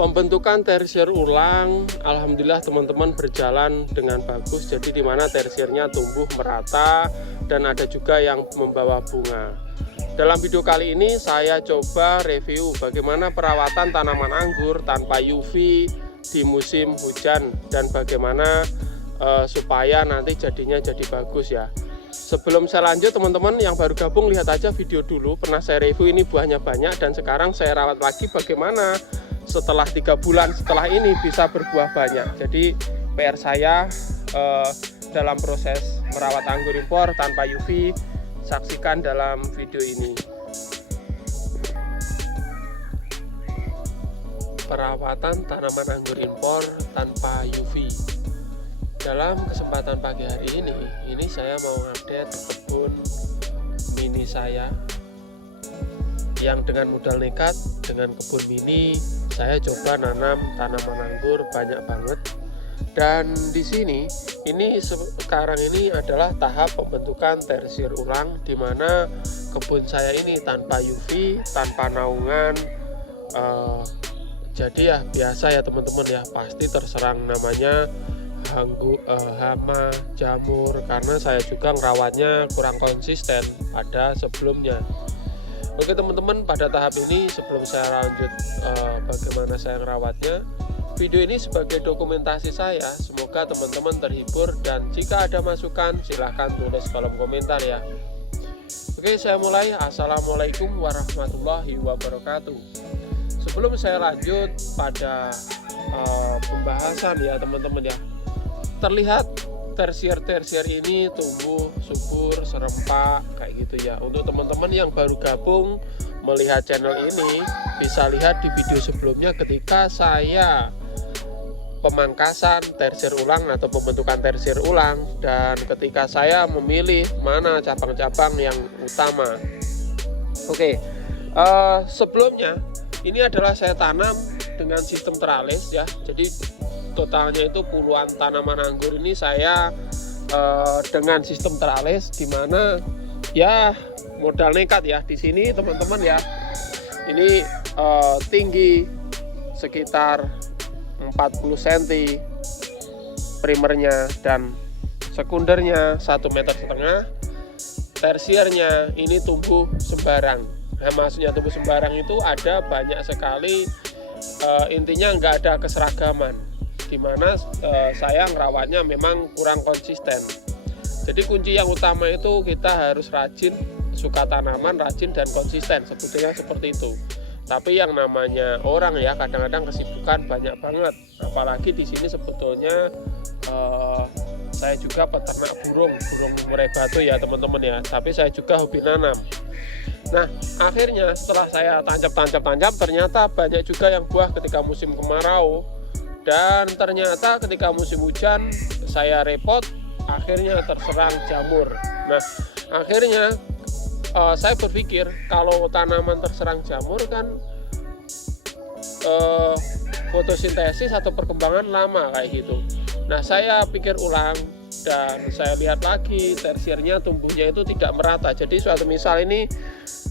Pembentukan tersier ulang, alhamdulillah teman-teman berjalan dengan bagus. Jadi di mana tersiernya tumbuh merata dan ada juga yang membawa bunga. Dalam video kali ini saya coba review bagaimana perawatan tanaman anggur tanpa UV di musim hujan dan bagaimana supaya nanti jadinya jadi bagus ya. Sebelum saya lanjut, teman-teman yang baru gabung lihat aja video dulu, pernah saya review ini buahnya banyak dan sekarang saya rawat lagi bagaimana setelah 3 bulan setelah ini bisa berbuah banyak. Jadi PR saya dalam proses merawat anggur impor tanpa UV, saksikan dalam video ini. Perawatan tanaman anggur impor tanpa UV. Dalam kesempatan pagi hari ini saya mau update kebun mini saya yang dengan modal nekat, dengan kebun mini saya coba nanam tanaman anggur banyak banget. Dan di sini sekarang ini adalah tahap pembentukan tersier ulang, di mana kebun saya ini tanpa UV, tanpa naungan. Jadi ya biasa ya teman-teman ya, pasti terserang namanya hama, jamur, karena saya juga ngerawatnya kurang konsisten pada sebelumnya. Oke teman-teman, pada tahap ini sebelum saya lanjut bagaimana saya ngerawatnya, video ini sebagai dokumentasi saya. Semoga teman-teman terhibur dan jika ada masukan silahkan tulis kolom komentar ya. Oke, saya mulai. Assalamualaikum warahmatullahi wabarakatuh. Sebelum saya lanjut pada pembahasan ya teman-teman ya, terlihat tersier ini tumbuh subur, serempak kayak gitu ya. Untuk teman-teman yang baru gabung melihat channel ini, bisa lihat di video sebelumnya ketika saya pemangkasan tersier ulang atau pembentukan tersier ulang, dan ketika saya memilih mana cabang-cabang yang utama. Oke, sebelumnya ini adalah saya tanam dengan sistem teralis ya. Jadi totalnya itu puluhan tanaman anggur ini saya dengan sistem teralis, di mana ya modal nekat ya di sini teman-teman ya. Ini tinggi sekitar 40 cm primernya dan sekundernya 1,5 meter. Tersiernya ini tumbuh sembarang. Nah, maksudnya tumbuh sembarang itu ada banyak sekali, intinya nggak ada keseragaman, dimana saya ngerawatnya memang kurang konsisten. Jadi kunci yang utama itu kita harus rajin, suka tanaman, rajin dan konsisten, sebetulnya seperti itu. Tapi yang namanya orang ya kadang-kadang kesibukan banyak banget, apalagi di sini sebetulnya saya juga peternak burung murai batu ya teman-teman ya, tapi saya juga hobi nanam. Nah, akhirnya setelah saya tancap, ternyata banyak juga yang buah ketika musim kemarau. Dan ternyata ketika musim hujan saya repot, akhirnya terserang jamur. Nah, akhirnya saya berpikir kalau tanaman terserang jamur kan fotosintesis atau perkembangan lama kayak gitu. Nah, saya pikir ulang dan saya lihat lagi tersiernya tumbuhnya itu tidak merata. Jadi suatu misal ini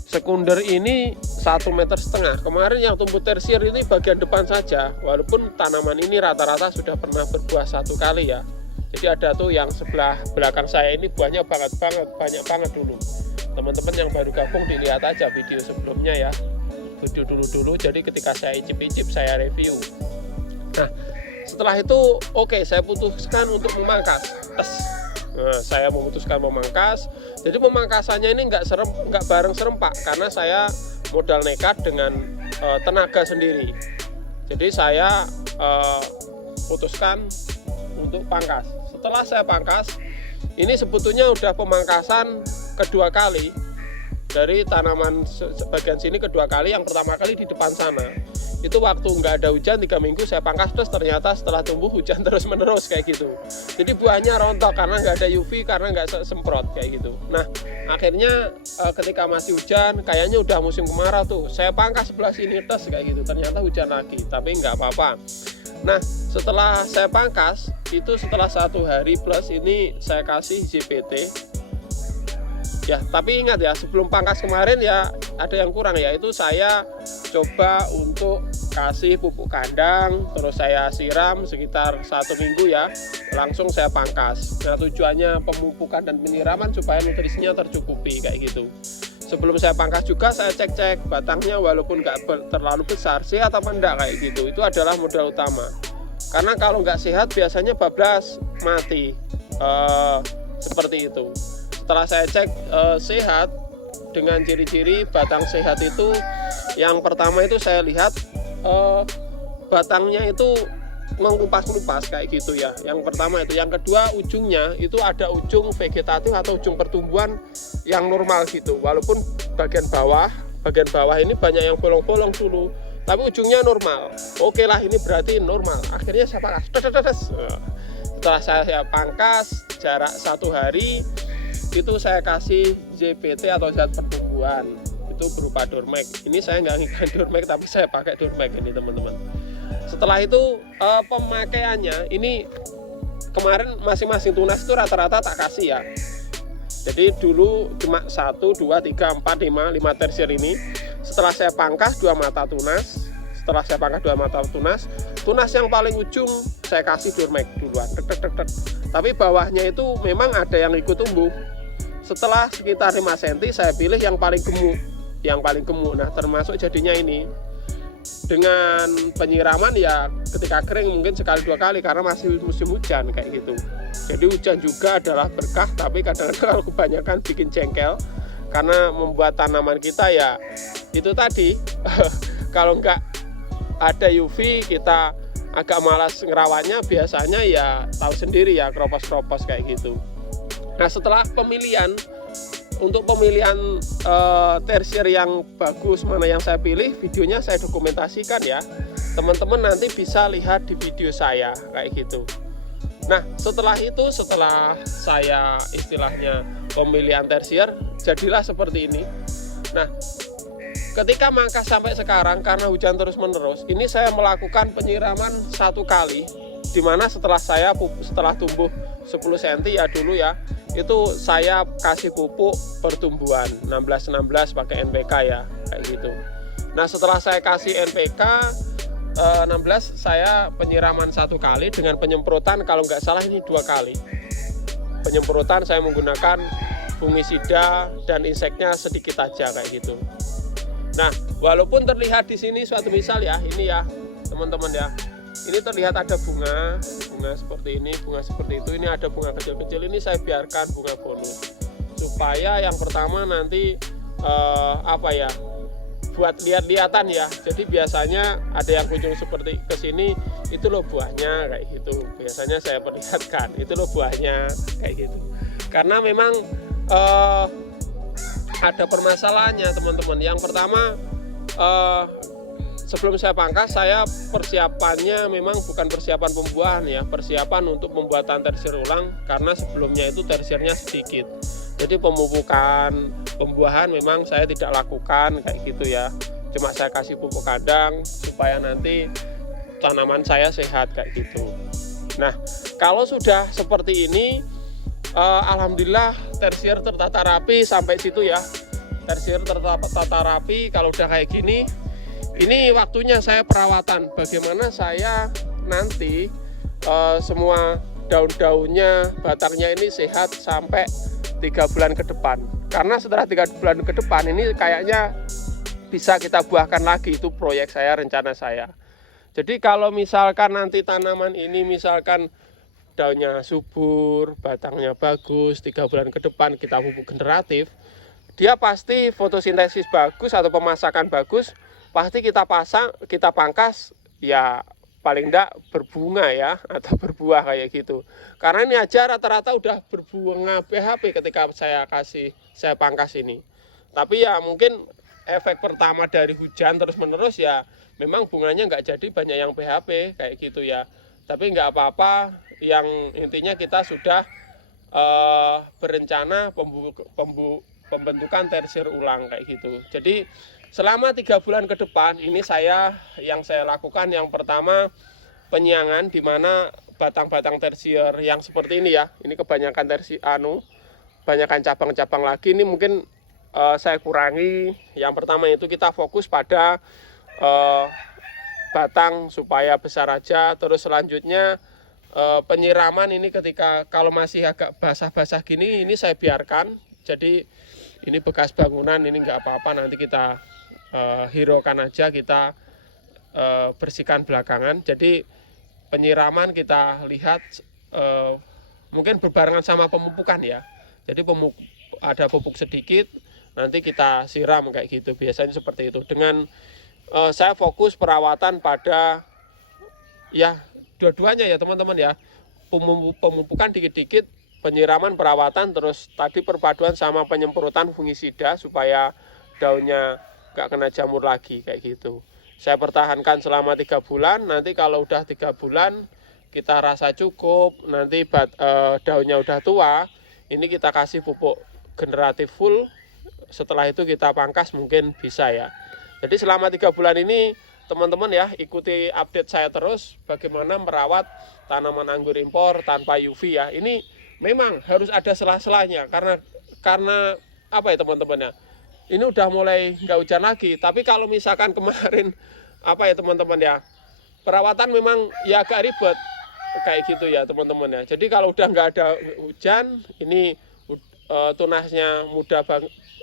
sekunder ini 1,5 meter. Kemarin yang tumbuh tersier ini bagian depan saja, walaupun tanaman ini rata-rata sudah pernah berbuah 1 kali ya. Jadi ada tuh yang sebelah belakang saya ini buahnya banyak banget dulu. Teman-teman yang baru gabung dilihat aja video sebelumnya ya, video dulu. Jadi ketika saya icip-icip saya review. Nah, setelah itu saya putuskan untuk memangkas. Nah, saya memutuskan memangkas. Jadi pemangkasannya ini nggak bareng serempak, karena saya modal nekat dengan tenaga sendiri. Jadi saya putuskan untuk pangkas. Setelah saya pangkas, ini sebetulnya udah pemangkasan kedua kali dari tanaman bagian sini, kedua kali. Yang pertama kali di depan sana itu waktu nggak ada hujan 3 minggu saya pangkas, terus ternyata setelah tumbuh hujan terus menerus kayak gitu. Jadi buahnya rontok karena nggak ada UV, karena nggak semprot kayak gitu. Nah, akhirnya ketika masih hujan, kayaknya udah musim kemarau tuh, saya pangkas sebelah sini kayak gitu. Ternyata hujan lagi, tapi nggak apa-apa. Nah, setelah saya pangkas itu setelah 1 hari plus ini saya kasih JPT ya. Tapi ingat ya, sebelum pangkas kemarin ya ada yang kurang, yaitu saya coba untuk kasih pupuk kandang, terus saya siram sekitar 1 minggu ya, langsung saya pangkas. Nah tujuannya pemupukan dan penyiraman supaya nutrisinya tercukupi kayak gitu. Sebelum saya pangkas juga saya cek-cek batangnya, walaupun nggak terlalu besar, sehat apa enggak kayak gitu. Itu adalah modal utama. Karena kalau nggak sehat biasanya bablas mati, seperti itu. Setelah saya cek sehat, dengan ciri-ciri batang sehat itu, yang pertama itu saya lihat batangnya itu mengelupas-ngelupas kayak gitu ya. Yang pertama itu. Yang kedua, ujungnya itu ada ujung vegetatif atau ujung pertumbuhan yang normal gitu. Walaupun bagian bawah ini banyak yang bolong-bolong dulu, tapi ujungnya normal. Oke lah, ini berarti normal. Akhirnya saya pangkas. Setelah saya pangkas, jarak 1 hari itu saya kasih ZPT atau zat pertumbuhan. Itu berupa Dormek. Ini saya nggak ngiklan Dormek, tapi saya pakai Dormek ini teman-teman. Setelah itu pemakaiannya ini kemarin masing-masing tunas itu rata-rata tak kasih ya. Jadi dulu cuma 1, 2, 3, 4, 5 tersier ini. Setelah saya pangkas 2 mata tunas, tunas yang paling ujung saya kasih Dormek duluan. Tapi bawahnya itu memang ada yang ikut tumbuh. Setelah sekitar 5 cm saya pilih yang paling gemuk. Nah termasuk jadinya ini. Dengan penyiraman ya ketika kering mungkin sekali 2 kali karena masih musim hujan kayak gitu. Jadi hujan juga adalah berkah, tapi kadang-kadang kalau kebanyakan bikin jengkel karena membuat tanaman kita ya itu tadi kalau nggak ada UV kita agak malas ngerawatnya, biasanya ya tahu sendiri ya, kropos-kropos kayak gitu. Nah setelah pemilihan, untuk pemilihan tersier yang bagus mana yang saya pilih, videonya saya dokumentasikan ya. Teman-teman nanti bisa lihat di video saya kayak gitu. Nah setelah saya istilahnya pemilihan tersier, jadilah seperti ini. Nah ketika mangkas sampai sekarang karena hujan terus menerus, ini saya melakukan penyiraman 1 kali, dimana setelah tumbuh 10 cm ya dulu ya, itu saya kasih pupuk pertumbuhan 16-16 pakai NPK ya kayak gitu. Nah setelah saya kasih NPK 16, saya penyiraman 1 kali dengan penyemprotan kalau nggak salah ini 2 kali. Penyemprotan saya menggunakan fungisida dan inseknya sedikit aja kayak gitu. Nah walaupun terlihat di sini suatu misal ya, ini ya teman-teman ya, ini terlihat ada bunga seperti ini, bunga seperti itu, ini ada bunga kecil-kecil, ini saya biarkan bunga bonus supaya yang pertama nanti buat lihat-lihatan ya. Jadi biasanya ada yang kunjung seperti ke sini, itu loh buahnya kayak gitu. Biasanya saya perlihatkan, itu loh buahnya kayak gitu. Karena memang ada permasalahannya teman-teman. Yang pertama sebelum saya pangkas, saya persiapannya memang bukan persiapan pembuahan ya, persiapan untuk pembuatan tersier ulang, karena sebelumnya itu tersiernya sedikit. Jadi pemupukan pembuahan memang saya tidak lakukan kayak gitu ya. Cuma saya kasih pupuk kandang supaya nanti tanaman saya sehat kayak gitu. Nah, kalau sudah seperti ini, alhamdulillah tersier tertata rapi sampai situ ya. Tersier tertata rapi, kalau udah kayak gini, ini waktunya saya perawatan. Bagaimana saya nanti semua daun-daunnya, batangnya ini sehat sampai 3 bulan ke depan. Karena setelah 3 bulan ke depan ini kayaknya bisa kita buahkan lagi. Itu proyek saya, rencana saya. Jadi kalau misalkan nanti tanaman ini misalkan daunnya subur, batangnya bagus, 3 bulan ke depan kita pupuk generatif, dia pasti fotosintesis bagus atau pemasakan bagus, pasti kita pangkas ya paling enggak berbunga ya, atau berbuah kayak gitu. Karena ini aja rata-rata udah berbunga BHP ketika saya pangkas ini. Tapi ya mungkin efek pertama dari hujan terus menerus ya memang bunganya nggak jadi banyak yang BHP kayak gitu ya. Tapi nggak apa-apa, yang intinya kita sudah berencana pembentukan tersier ulang kayak gitu. Jadi selama 3 bulan ke depan ini yang saya lakukan, yang pertama penyiangan, di mana batang-batang tersier yang seperti ini ya, ini kebanyakan kebanyakan cabang-cabang lagi, ini mungkin saya kurangi. Yang pertama itu kita fokus pada batang supaya besar aja. Terus selanjutnya penyiraman ini ketika kalau masih agak basah-basah gini, ini saya biarkan. Jadi ini bekas bangunan, ini nggak apa-apa, nanti kita hiraukan aja, kita bersihkan belakangan. Jadi penyiraman kita lihat mungkin berbarengan sama pemupukan ya. Jadi ada pupuk sedikit, nanti kita siram kayak gitu. Biasanya seperti itu. Dengan saya fokus perawatan pada ya dua-duanya ya teman-teman ya. Pemupukan dikit-dikit, penyiraman, perawatan, terus tadi perpaduan sama penyemprotan fungisida supaya daunnya nggak kena jamur lagi kayak gitu. Saya pertahankan selama 3 bulan. Nanti kalau udah 3 bulan kita rasa cukup, nanti daunnya udah tua, ini kita kasih pupuk generatif full. Setelah itu kita pangkas mungkin bisa ya. Jadi selama 3 bulan ini teman-teman ya, ikuti update saya terus bagaimana merawat tanaman anggur impor tanpa UV ya. Ini memang harus ada sela-selanya karena apa ya teman-teman ya. Ini udah mulai nggak hujan lagi. Tapi kalau misalkan kemarin apa ya teman-teman ya, perawatan memang ya agak ribet kayak gitu ya teman-teman ya. Jadi kalau udah nggak ada hujan, ini tunasnya mudah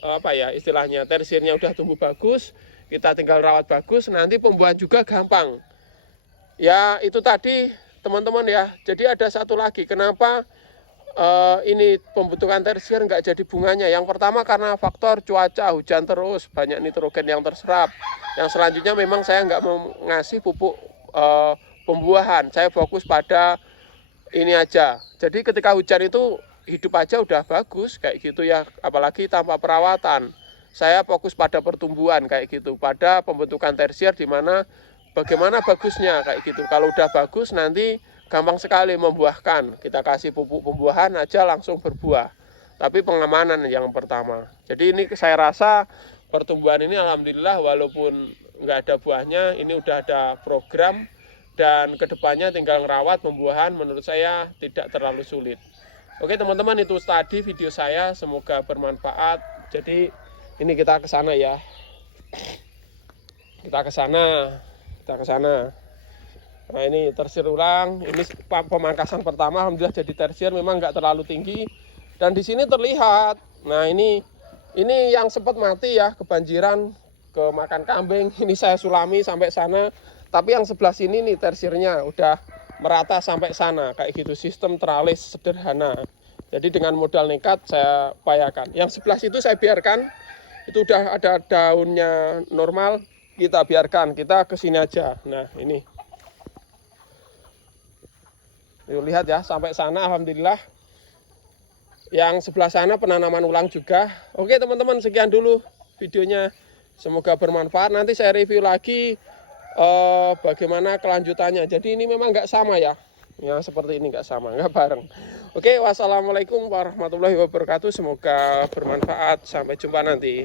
apa ya istilahnya, tersirnya udah tumbuh bagus. Kita tinggal rawat bagus, nanti pembuahan juga gampang. Ya itu tadi teman-teman ya. Jadi ada satu lagi, kenapa ini pembentukan tersier nggak jadi bunganya. Yang pertama karena faktor cuaca, hujan terus, banyak nitrogen yang terserap. Yang selanjutnya memang saya nggak mau ngasih pupuk pembuahan. Saya fokus pada ini aja. Jadi ketika hujan itu hidup aja udah bagus kayak gitu ya. Apalagi tanpa perawatan. Saya fokus pada pertumbuhan kayak gitu, pada pembentukan tersier di mana bagaimana bagusnya kayak gitu. Kalau udah bagus nanti gampang sekali membuahkan. Kita kasih pupuk pembuahan aja langsung berbuah. Tapi pengamanan yang pertama. Jadi ini saya rasa pertumbuhan ini alhamdulillah walaupun nggak ada buahnya, ini udah ada program dan kedepannya tinggal ngerawat pembuahan menurut saya tidak terlalu sulit. Oke teman-teman, itu tadi video saya, semoga bermanfaat. Jadi ini kita ke sana ya. Kita ke sana. Nah ini tersier ulang. Ini pemangkasan pertama, alhamdulillah jadi tersier, memang nggak terlalu tinggi. Dan di sini terlihat. Nah ini yang sempat mati ya, kebanjiran, kemakan kambing. Ini saya sulami sampai sana. Tapi yang sebelah sini nih tersiernya udah merata sampai sana kayak gitu, sistem teralis sederhana. Jadi dengan modal nekat saya upayakan. Yang sebelah situ saya biarkan. Itu udah ada daunnya normal, kita biarkan, kita kesini aja. Nah ini, yuk lihat ya sampai sana alhamdulillah. Yang sebelah sana penanaman ulang juga. Oke teman-teman, sekian dulu videonya, semoga bermanfaat. Nanti saya review lagi bagaimana kelanjutannya. Jadi ini memang nggak sama ya, seperti ini nggak sama, nggak bareng. Oke, wassalamualaikum warahmatullahi wabarakatuh. Semoga bermanfaat. Sampai jumpa nanti.